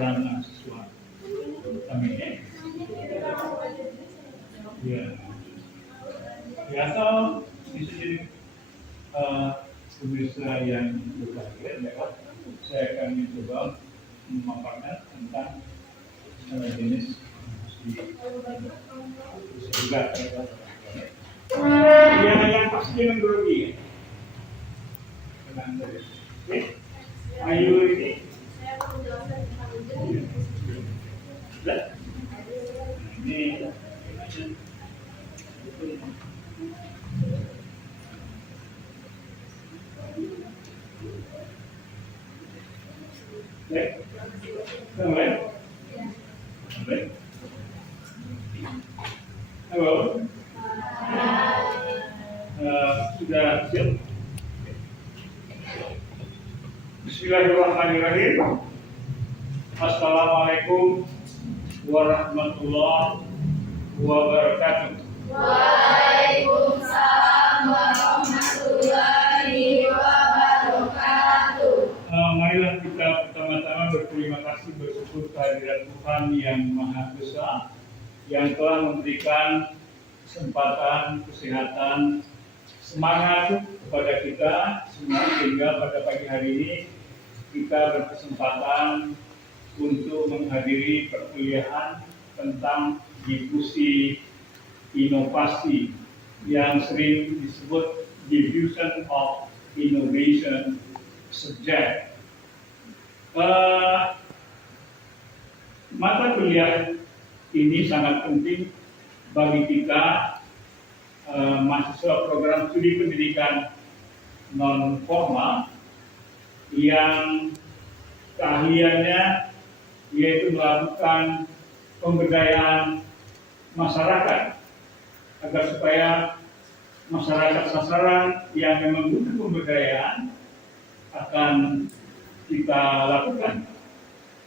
seorang mahasiswa. Amin ya. Ya. Ya, atau bisa jadi pemirsa yang berbahagia, lewat saya akan mencoba memaparkan tentang jenis juga yang pasti dengan grogi ya. Oke, Ayu ini ini halo, sudah siap? Bismillahirrahmanirrahim. Assalamualaikum warahmatullahi wabarakatuh. Waalaikumsalam warahmatullahi wabarakatuh. Marilah kita pertama-tama berterima kasih, bersyukur kehadirat Tuhan yang Maha Esa, yang telah memberikan kesempatan, kesehatan, semangat kepada kita semua, sehingga pada pagi hari ini kita berkesempatan untuk menghadiri perkuliahan tentang diskusi inovasi yang sering disebut Diffusion of Innovation Subject. Mata kuliah ini sangat penting bagi kita mahasiswa program studi pendidikan non formal yang keahliannya yaitu melakukan pemberdayaan masyarakat agar supaya masyarakat sasaran yang memang butuh pemberdayaan akan kita lakukan.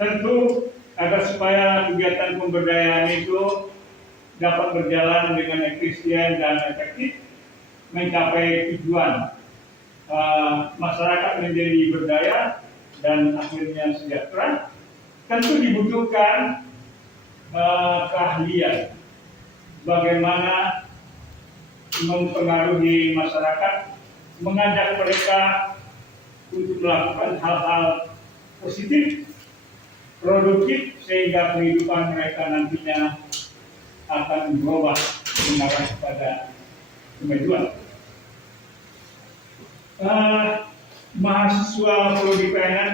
Tentu agar supaya kegiatan pemberdayaan itu dapat berjalan dengan efisien dan efektif, mencapai tujuan masyarakat menjadi berdaya dan akhirnya sejahtera, tentu dibutuhkan keahlian bagaimana mempengaruhi masyarakat, mengajak mereka untuk melakukan hal-hal positif, produktif, sehingga kehidupan mereka nantinya akan berubah mengarah kepada kemajuan. Mahasiswa prodi PNN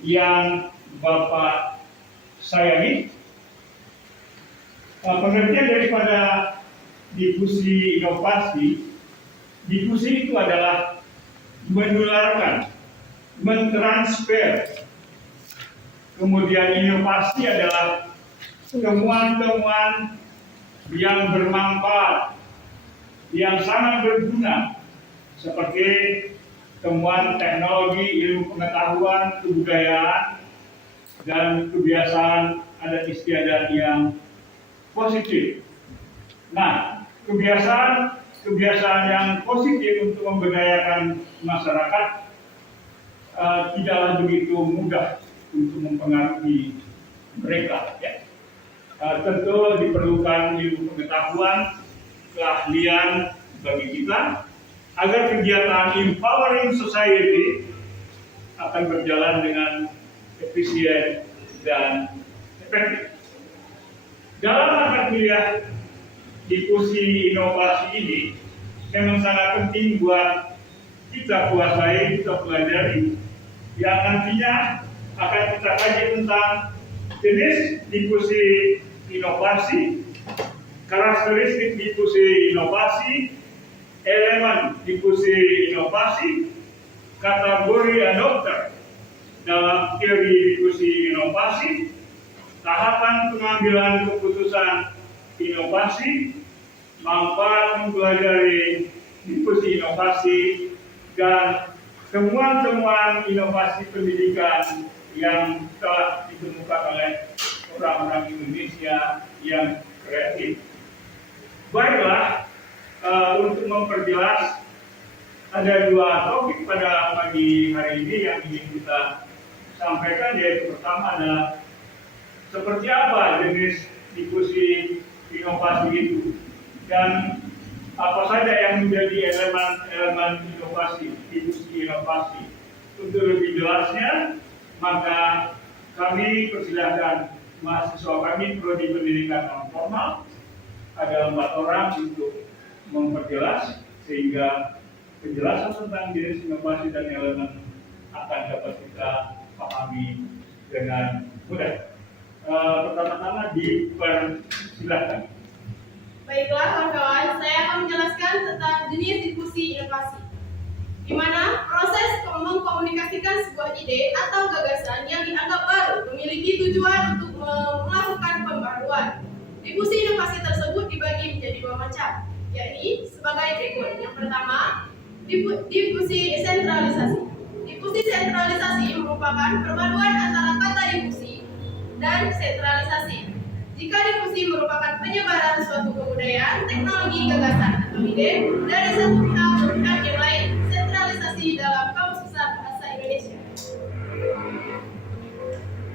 yang Bapak sayangi, pengertian daripada diffusi inovasi, diffusi itu adalah menularkan, mentransfer. Kemudian inovasi adalah temuan-temuan yang bermanfaat, yang sangat berguna, seperti temuan teknologi, ilmu pengetahuan, kebudayaan, dan kebiasaan adat istiadat yang positif. Nah, kebiasaan yang positif untuk memberdayakan masyarakat tidaklah begitu mudah untuk mempengaruhi mereka. Ya. Tentu diperlukan ilmu pengetahuan, keahlian bagi kita agar kegiatan empowering society akan berjalan dengan efisien dan efektif. Dalam mata kuliah diskusi inovasi ini memang sangat penting buat kita kuasai, kita pelajari, yang nantinya akan kita kaji tentang jenis diskusi inovasi, karakteristik diskusi inovasi, elemen diskusi inovasi, kategori adopter dalam teori diskusi inovasi, tahapan pengambilan keputusan inovasi, manfaat mempelajari diskusi inovasi, dan temuan-temuan inovasi pendidikan yang telah ditemukan oleh orang-orang Indonesia yang kreatif. Baiklah, untuk memperjelas, ada dua topik pada pagi hari ini yang ingin kita sampaikan, yaitu pertama adalah seperti apa jenis diskusi inovasi itu dan apa saja yang menjadi elemen inovasi, diskusi inovasi. Untuk lebih jelasnya, maka kami persilahkan mahasiswa kami Prodi Pendidikan Non Formal, ada 4 orang untuk memperjelas sehingga penjelasan tentang jenis inovasi dan elemen akan dapat kita pahami dengan mudah. Pertama-tama dipersilahkan. Baiklah kawan-kawan, saya akan menjelaskan tentang jenis diskusi inovasi, di mana proses mengkomunikasikan sebuah ide atau gagasan yang dianggap baru memiliki tujuan untuk melakukan pembaruan. Diskusi inovasi tersebut dibagi menjadi 2 macam, yakni sebagai berikut. Yang pertama, diskusi sentralisasi. Diskusi sentralisasi merupakan perpaduan antara kata diskusi dan sentralisasi. Jika diskusi merupakan penyebaran suatu kebudayaan, teknologi, gagasan, atau ide dari satu pihak ke pihak yang lain, sentralisasi dalam Kamus Besar Bahasa Indonesia.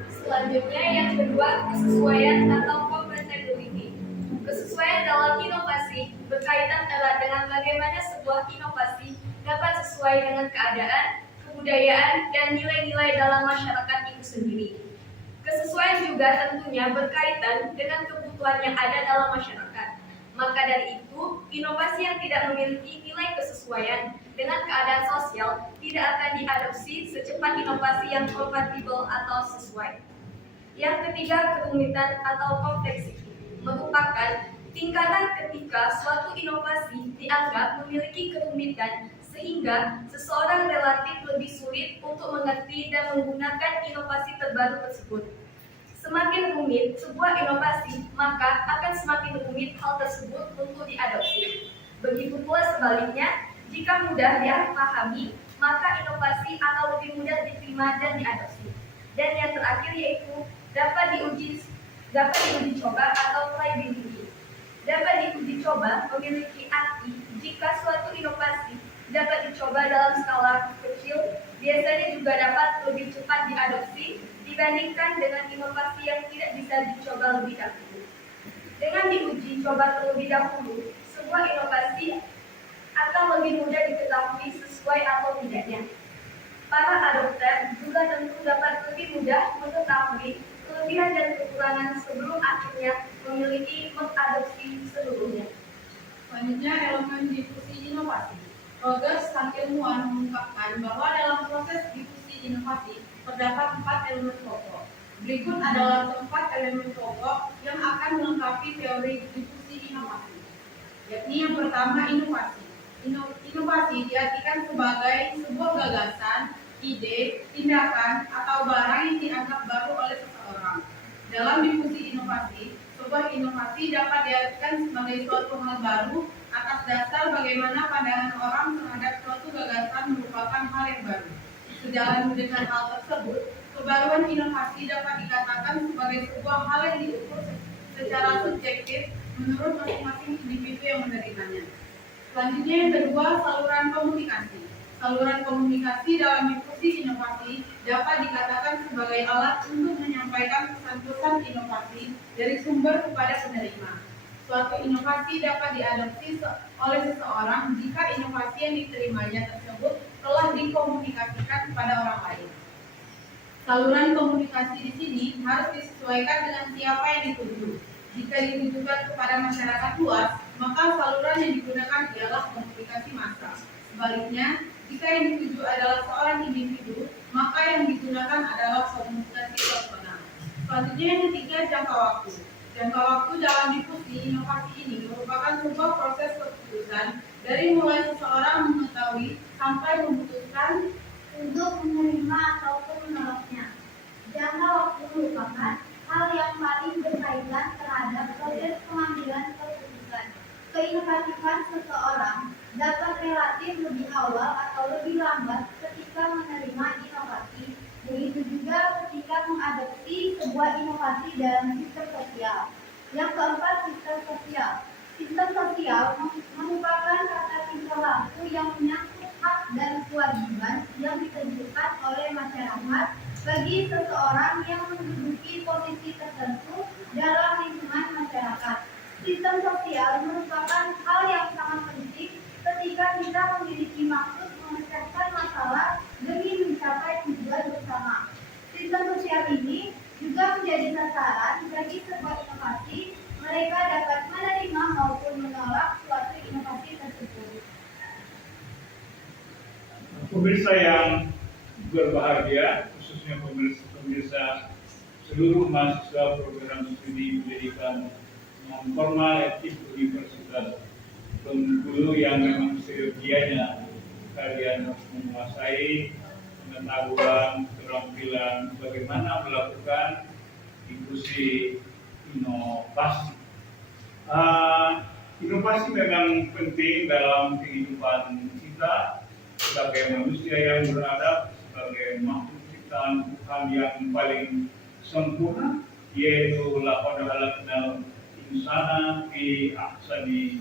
Selanjutnya yang kedua, kesesuaian atau compatibility. Kesesuaian dalam inovasi berkaitan erat dengan bagaimana sebuah inovasi dapat sesuai dengan keadaan, kebudayaan, dan nilai-nilai dalam masyarakat itu sendiri. Kesesuaian juga tentunya berkaitan dengan kebutuhan yang ada dalam masyarakat. Maka dari itu, inovasi yang tidak memiliki nilai kesesuaian dengan keadaan sosial tidak akan diadopsi secepat inovasi yang kompatibel atau sesuai. Yang ketiga, kerumitan atau kompleksiti merupakan tingkatan ketika suatu inovasi dianggap memiliki kerumitan sehingga seseorang relatif lebih sulit untuk mengerti dan menggunakan inovasi terbaru tersebut. Semakin rumit sebuah inovasi, maka akan semakin rumit hal tersebut untuk diadopsi. Begitu pula sebaliknya, jika mudah dipahami, maka inovasi akan lebih mudah diterima dan diadopsi. Dan yang terakhir yaitu dapat diuji coba atau playability. Dapat diuji coba memiliki arti jika suatu inovasi dapat dicoba dalam skala kecil, biasanya juga dapat lebih cepat diadopsi dibandingkan dengan inovasi yang tidak bisa dicoba lebih dahulu. Dengan diuji coba terlebih dahulu, sebuah inovasi akan lebih mudah diketahui sesuai atau tidaknya. Para adopter juga tentu dapat lebih mudah mengetahui kelebihan dan kekurangan sebelum akhirnya memiliki mengadopsi seluruhnya. Selanjutnya, elemen diskusi inovasi. Rogers sang ilmuwan mengungkapkan bahwa dalam proses diskusi inovasi terdapat 4 elemen pokok. Berikut adalah 4 elemen pokok yang akan melengkapi teori diskusi inovasi. Yakni yang pertama, inovasi. Inovasi diartikan sebagai sebuah gagasan, ide, tindakan, atau barang yang dianggap baru oleh seseorang. Dalam diskusi inovasi, sebuah inovasi dapat diartikan sebagai suatu hal baru atas dasar bagaimana pandangan orang terhadap suatu gagasan merupakan hal yang baru. Sejalan dengan hal tersebut, kebaruan inovasi dapat dikatakan sebagai sebuah hal yang diukur secara subjektif menurut masing-masing individu yang menerimanya. Selanjutnya yang kedua, saluran komunikasi. Saluran komunikasi dalam diskusi inovasi dapat dikatakan sebagai alat untuk menyampaikan pesan-pesan inovasi dari sumber kepada penerima. Suatu inovasi dapat diadopsi oleh seseorang jika inovasi yang diterimanya tersebut telah dikomunikasikan kepada orang lain. Saluran komunikasi di sini harus disesuaikan dengan siapa yang dituju. Jika ditujukan kepada masyarakat luas, maka saluran yang digunakan ialah komunikasi massa. Sebaliknya, jika yang dituju adalah seorang individu, maka yang digunakan adalah komunikasi personal. Selanjutnya yang ketiga, jangka waktu. Jangka waktu dalam diskusi inovasi ini merupakan sebuah proses keputusan dari mulai seseorang mengetahui sampai memutuskan untuk menerima ataupun menolaknya. Jangka waktu merupakan hal yang paling berkaitan terhadap proses pengambilan keputusan. Keinovatifan seseorang dapat relatif lebih awal atau lebih lambat ketika menerima inovasi. Begitu juga ketika mengadopsi sebuah inovasi dalam sistem sosial. Yang keempat, sistem sosial. Sistem sosial merupakan kata tingkah laku yang menyangkut hak dan kewajiban yang ditentukan oleh masyarakat bagi seseorang yang menduduki posisi tertentu dalam lingkungan masyarakat. Sistem sosial merupakan hal yang sangat penting ketika kita memiliki maksud memecahkan masalah demi mencapai tujuan bersama. Sistem sosial ini juga menjadi sasaran bagi sebuah inovasi. Mereka dapat menerima maupun menolak suatu inovasi tersebut. Pemirsa yang berbahagia, khususnya pemirsa seluruh mahasiswa program studi pendidikan non formal etik Universitas Bengkulu yang memang sejatinya kalian harus menguasai pengetahuan, keterampilan bagaimana melakukan diskusi inovasi. Inovasi memang penting dalam kehidupan kita sebagai manusia yang beradab, sebagai makhluk ciptaan Tuhan yang paling sempurna, yaitu laqad khalaqnal insana fi ahsani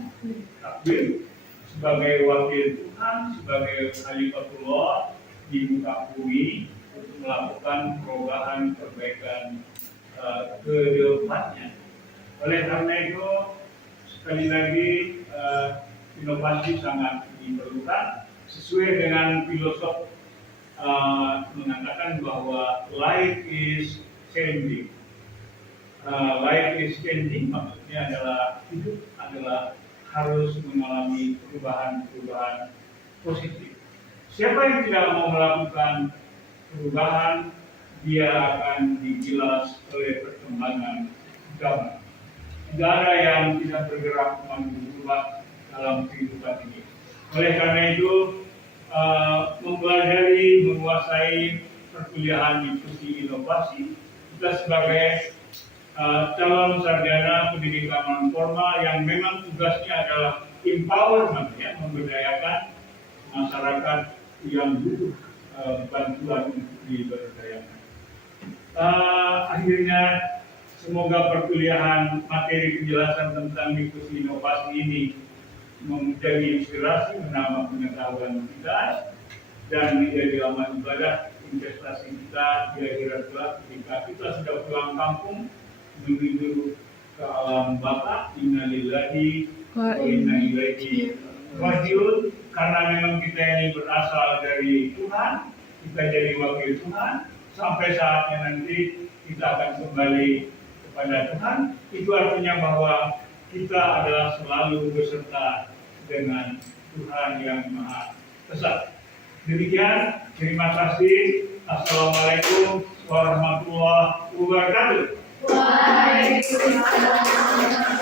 taqwim, sebagai wakil Tuhan, sebagai khalifatullah di muka bumi untuk melakukan perubahan perbaikan ke depannya. Oleh karena itu, sekali lagi inovasi sangat diperlukan sesuai dengan filosof mengatakan bahwa life is changing. Life is changing maksudnya adalah hidup adalah harus mengalami perubahan-perubahan positif. Siapa yang tidak mau melakukan perubahan, dia akan digilas oleh perkembangan zaman. Tidak ada yang tidak bergerak berubah dalam kehidupan ini. Oleh karena itu, mempelajari, menguasai perkuliahan diskusi inovasi, kita sebagai calon sarjana pendidikan non formal yang memang tugasnya adalah empowerment, ya, memberdayakan masyarakat yang butuh bantuan untuk diberdayakan. Akhirnya, semoga perkuliahan materi penjelasan tentang diskusi inovasi ini menjadi inspirasi, menambah pengetahuan kita, dan menjadi amal ibadah investasi kita di akhirat kelak ketika kita sudah pulang kampung menuju ke alam baka. Inna lillahi wa inna ilaihi rajiun. Karena memang kita ini berasal dari Tuhan, kita jadi wakil Tuhan, sampai saatnya nanti kita akan kembali kepada Tuhan. Itu artinya bahwa kita adalah selalu beserta dengan Tuhan yang Maha Esa. Demikian, terima kasih. Assalamualaikum warahmatullahi wabarakatuh. Waalaikumsalam.